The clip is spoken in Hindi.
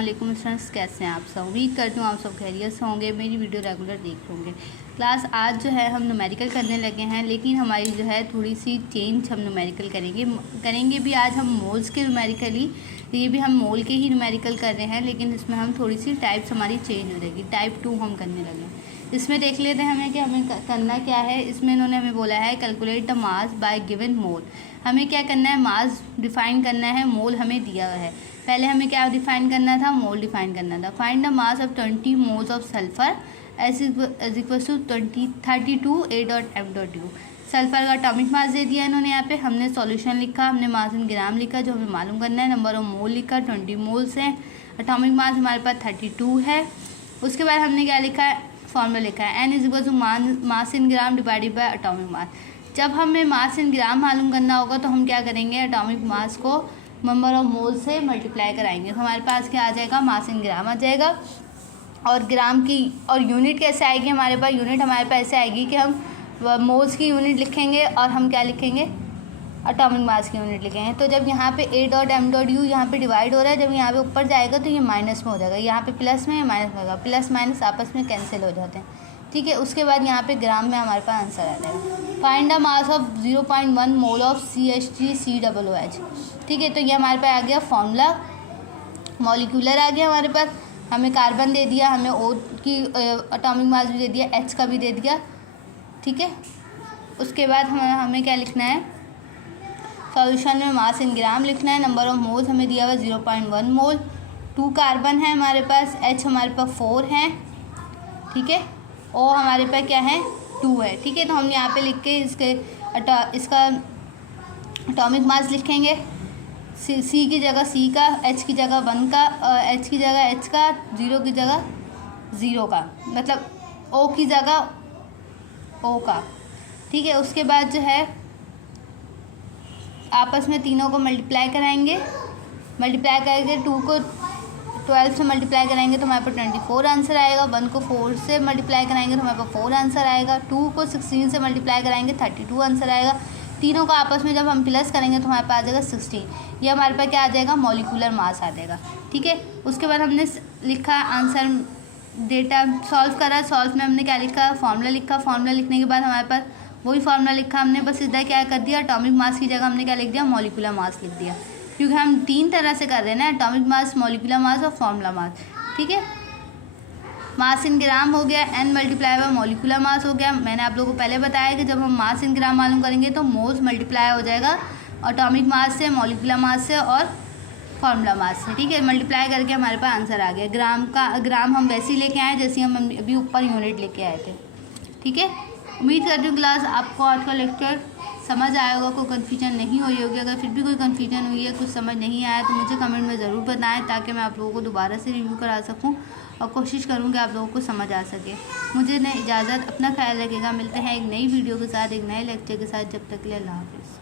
वालेकुम फ्रेंड्स, कैसे हैं आप सब। उम्मीद करती हूँ आप सब खैरियत से होंगे, मेरी वीडियो रेगुलर देख रहे होंगे। क्लास आज जो है हम न्यूमेरिकल करने लगे हैं, लेकिन हमारी जो है थोड़ी सी चेंज हम न्यूमेरिकल करेंगे भी। आज हम मोल्स के न्यूमेरिकली, ये भी हम मोल के ही न्यूमेरिकल कर रहे हैं, लेकिन इसमें हम थोड़ी सी टाइप्स हमारी चेंज हो जाएगी। टाइप 2 हम करने लगे हैं। इसमें देख लेते हैं हमें कि हमें करना क्या है। इसमें इन्होंने हमें बोला है calculate the mass by given mole. हमें क्या करना है, मास डिफाइन करना है, मोल हमें दिया हुआ है। पहले हमें क्या डिफाइन करना था, मोल डिफाइन करना था। Find the mass of 20 moles of sulphur as equal to 32 A.M.U। Sulphur का एटॉमिक मास दे दिया इन्होंने। यहाँ पे हमने सॉल्यूशन लिखा, हमने मास इन ग्राम लिखा जो हमें मालूम करना है। नंबर ऑफ मोल लिखा, 20 मोल्स हैं। एटॉमिक मास हमारे पास 32 है। उसके बाद हमने क्या लिखा है, फॉर्मूला लिखा है N is equal to mass in gram divided by atomic mass. जब हमें मास इन ग्राम मालूम करना होगा तो हम क्या करेंगे, एटॉमिक मास को नंबर ऑफ मोल से मल्टीप्लाई कराएंगे तो हमारे पास क्या आ जाएगा, मास इन ग्राम आ जाएगा। और ग्राम की और यूनिट कैसे आएगी हमारे पास, यूनिट हमारे पास ऐसे आएगी कि हम मोल्स की यूनिट लिखेंगे और हम क्या लिखेंगे, एटॉमिक मास की यूनिट लिखेंगे। तो जब यहाँ पे A.M.U यहाँ पे डिवाइड हो रहा है, जब यहाँ पे ऊपर जाएगा तो ये माइनस में हो जाएगा, यहाँ पे प्लस में या माइनस में होगा। प्लस माइनस आपस में कैंसिल हो जाते हैं, ठीक है। उसके बाद यहाँ पे ग्राम में हमारे पास आंसर आ जाएगा। Find the mass of 0.1 mole of CH3COOH, ठीक है। तो ये हमारे पास आ गया फॉर्मूला, मॉलिक्यूलर आ गया हमारे पास। हमें कार्बन दे दिया, हमें O की एटॉमिक मास भी दे दिया, H का भी दे दिया, ठीक है। उसके बाद हमें क्या लिखना है, सॉल्यूशन में मास इन ग्राम लिखना है। नंबर ऑफ मोल्स हमें दिया हुआ 0.1 मोल। 2 कार्बन है हमारे पास, H हमारे पास 4 हैं, ठीक है। O हमारे पास क्या है, 2 है, ठीक है। तो हम यहाँ पे लिख के इसका एटॉमिक मास लिखेंगे। C की जगह C का, H की जगह 1 का, H की जगह H का, 0 की जगह 0 का, मतलब O की जगह O का, ठीक है। उसके बाद जो है आपस में तीनों को मल्टीप्लाई कराएंगे। मल्टीप्लाई करके 2 को 12 से मल्टीप्लाई कराएंगे तो हमारे पास 24 आंसर आएगा। 1 को 4 से मल्टीप्लाई कराएंगे तो हमारे पास 4 आंसर आएगा। 2 को 16 से मल्टीप्लाई कराएंगे 32 आंसर आएगा। तीनों को आपस में जब हम प्लस करेंगे तो हमारे पास आ जाएगा 16। ये हमारे पास क्या आ जाएगा, मॉलिक्यूलर मास आ जाएगा, ठीक है। उसके बाद हमने लिखा आंसर, डेटा सॉल्व करा। सॉल्व में हमने क्या लिखा, फॉर्मूला लिखा। फॉर्मूला लिखने के बाद हमारे पास वही फार्मूला लिखा हमने, बस सीधा क्या कर दिया, एटॉमिक मास की जगह हमने क्या लिख दिया, मॉलिक्यूलर मास लिख दिया, क्योंकि हम 3 तरह से कर रहे हैं ना, एटॉमिक मास, मॉलिक्यूलर मास और फॉर्मूला मास, ठीक है। मास इन ग्राम हो गया, N multiply by molecular mass हो गया। मैंने आप लोगों को पहले बताया कि जब हम मास इन ग्राम मालूम करेंगे तो मोल्स मल्टीप्लाई हो जाएगा एटॉमिक मास से, मॉलिक्यूलर मास से और फार्मूला मास से, ठीक है। मल्टीप्लाई करके हमारे पास आंसर आ गया। ग्राम हम वैसे ही लेके आए जैसे हम अभी ऊपर यूनिट लेके आए थे, ठीक है। उम्मीद करती हूँ क्लास आपको आज का लेक्चर समझ आया होगा, कोई कन्फ्यूजन नहीं हुई होगी। अगर फिर भी कोई कन्फ्यूजन हुई है, कुछ समझ नहीं आया तो मुझे कमेंट में ज़रूर बताएं, ताकि मैं आप लोगों को दोबारा से रिव्यू करा सकूं और कोशिश करूँ कि आप लोगों को समझ आ सके। मुझे इजाज़त, अपना ख्याल रखिएगा। मिलते हैं एक नई वीडियो के साथ, एक नए लेक्चर के साथ। जब तक के लिए अल्लाह हाफ़िज़।